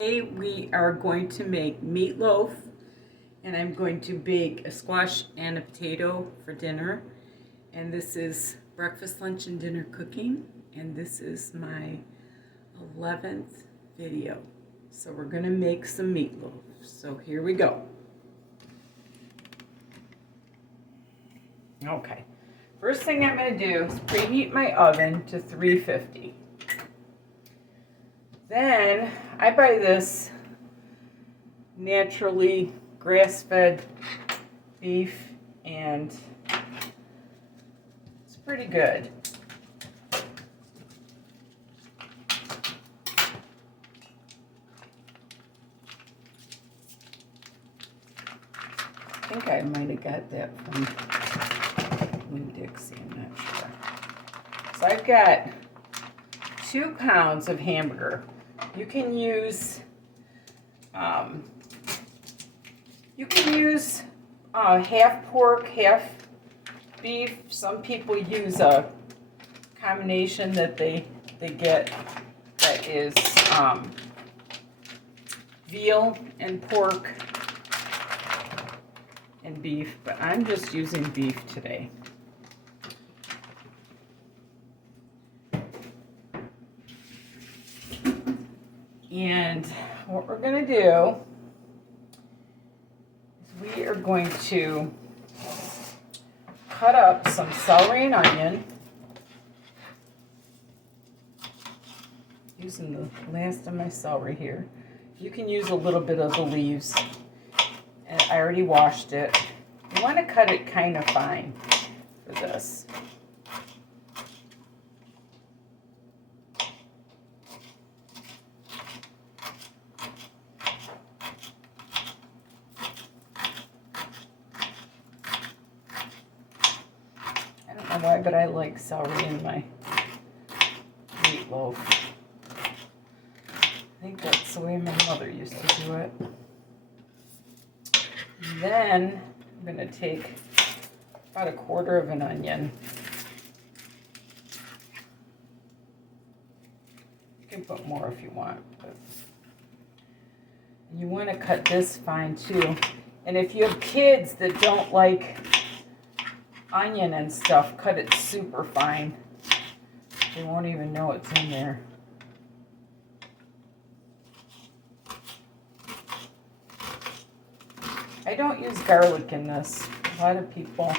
Today we are going to make meatloaf, and I'm going to bake a squash and a potato for dinner. And this is breakfast, lunch, and dinner cooking, and this is my 11th video. So we're going to make some meatloaf. So here we go. Okay, first thing I'm going to do is preheat my oven to 350. Then I buy this naturally grass-fed beef, and it's pretty good. I think I might have got that from Dixie, I'm not sure. So I've got 2 pounds of hamburger. You can use half pork, half beef. Some people use a combination that they get that is veal and pork and beef, but I'm just using beef today. And what we're going to do is we are going to cut up some celery and onion, using the last of my celery here. You can use a little bit of the leaves, and I already washed it. You want to cut it kind of fine for this. Why, but I like celery in my meatloaf. I think that's the way my mother used to do it. And then I'm going to take about 1/4 of an onion. You can put more if you want, but you want to cut this fine too. And if you have kids that don't like onion and stuff, cut it super fine. They won't even know it's in there. I don't use garlic in this. A lot of people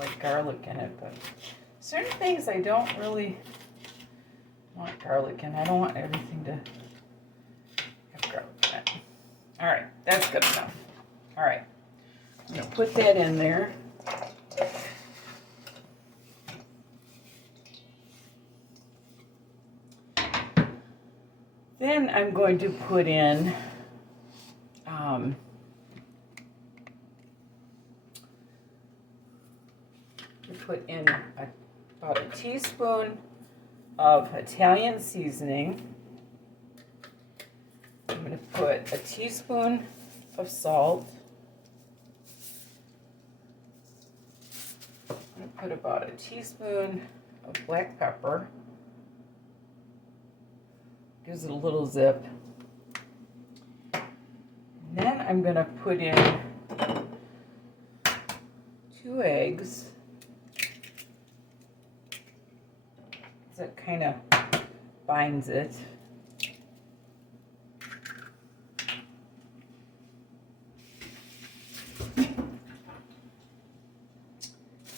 like garlic in it, but certain things I don't really want garlic in. I don't want everything to have garlic in it. All right, that's good enough. All right. I'm going to put that in there. Then I'm going to put in about a teaspoon of Italian seasoning. I'm going to put a teaspoon of salt. Put about a teaspoon of black pepper. Gives it a little zip. And then I'm going to put in 2 eggs. That kind of binds it.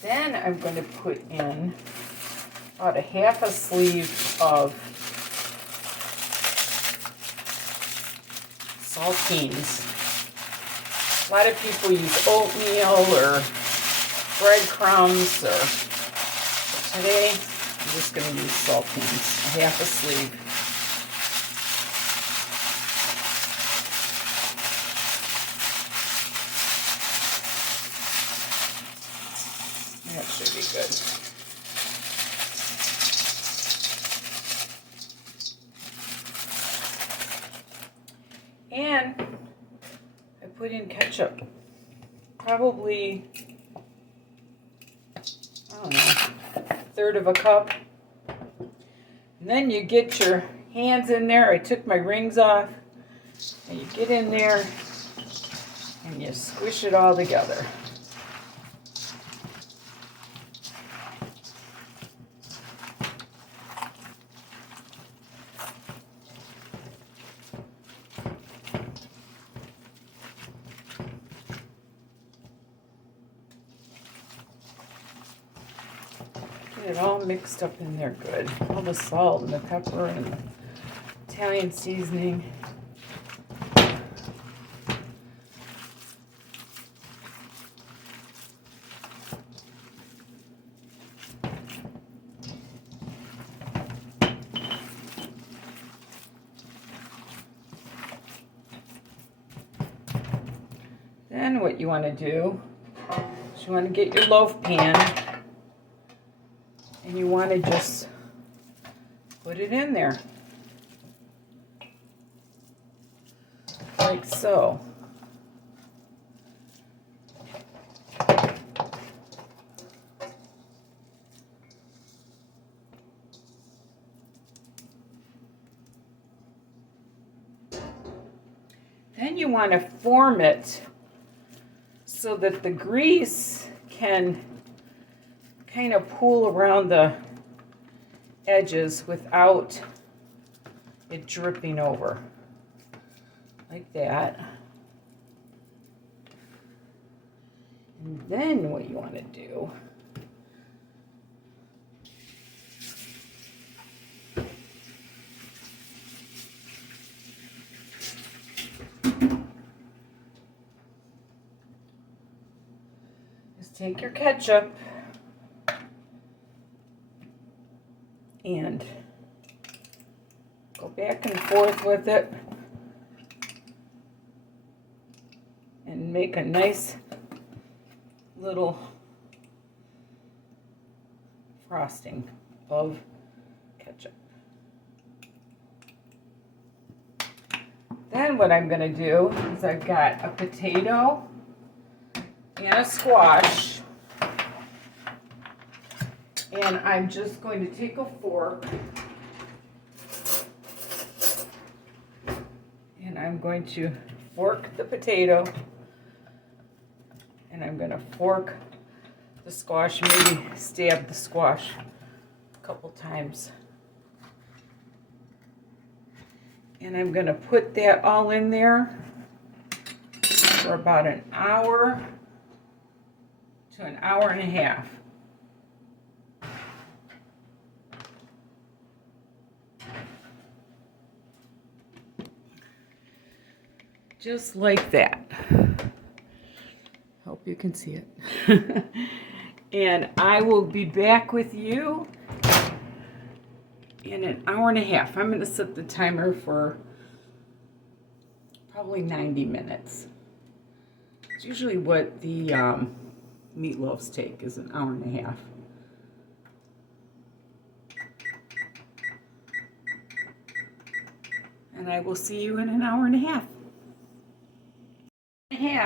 Then I'm going to put in about a 1/2 sleeve of saltines. A lot of people use oatmeal or breadcrumbs, but today I'm just going to use saltines, a 1/2 sleeve. That should be good. And I put in ketchup. Probably, I don't know, 1/3 of a cup. And then you get your hands in there. I took my rings off. And you get in there and you squish it all together. Get it all mixed up in there good. All the salt and the pepper and the Italian seasoning. Then what you want to do is you want to get your loaf pan and you want to just put it in there like so. Then you want to form it so that the grease can kind of pool around the edges without it dripping over. Like that. And then what you want to do is take your ketchup and go back and forth with it and make a nice little frosting of ketchup. Then what I'm going to do is I've got a potato and a squash, and I'm just going to take a fork and I'm going to fork the potato and I'm going to fork the squash, maybe stab the squash a couple times. And I'm going to put that all in there for about an hour to an hour and a half. Just like that. Hope you can see it. And I will be back with you in an hour and a half. I'm going to set the timer for probably 90 minutes. It's usually what the meatloafs take, is an hour and a half. And I will see you in an hour and a half.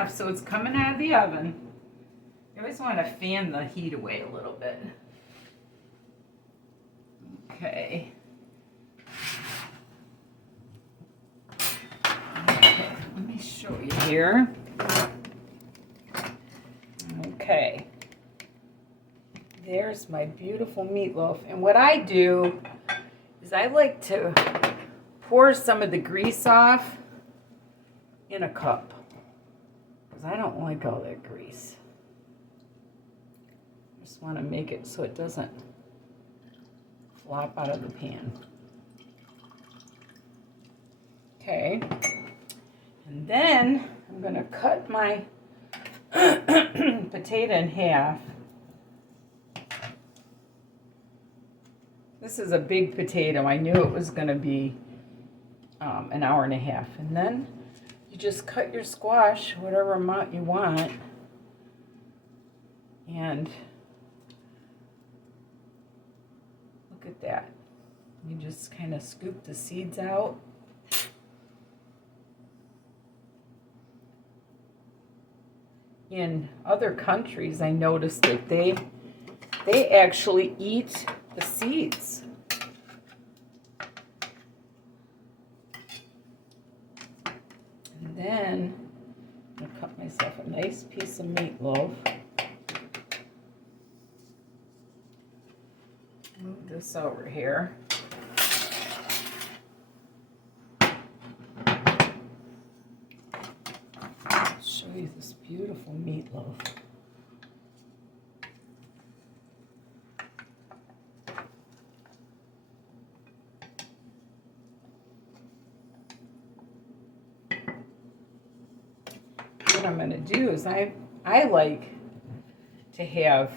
So it's coming out of the oven. You always want to fan the heat away a little bit. Okay. Okay, let me show you here. Okay. There's my beautiful meatloaf. And what I do is I like to pour some of the grease off in a cup. I don't like all that grease. I just want to make it so it doesn't flop out of the pan. Okay. And then I'm going to cut my potato in half. This is a big potato. I knew it was going to be an hour and a half. And then you just cut your squash, whatever amount you want, and look at that. You just kind of scoop the seeds out. In other countries, I noticed that they actually eat the seeds. then I'm going to cut myself a nice piece of meatloaf. Move this over here. Show you this beautiful meatloaf. What I'm going to do is I like to have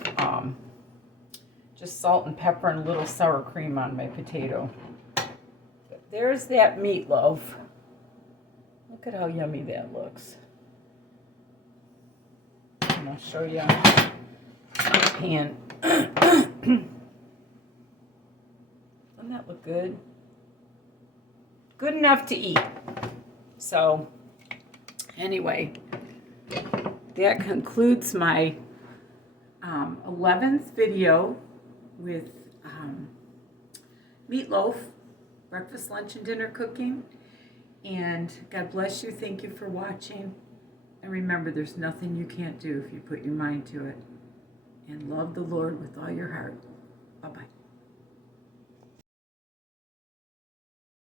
just salt and pepper and a little sour cream on my potato. But there's that meatloaf. Look at how yummy that looks. And I'll show you on the pan. Doesn't that look good? Good enough to eat. So anyway, that concludes my 11th video with meatloaf, breakfast, lunch, and dinner cooking. And God bless you. Thank you for watching. And remember, there's nothing you can't do if you put your mind to it. And love the Lord with all your heart. Bye-bye.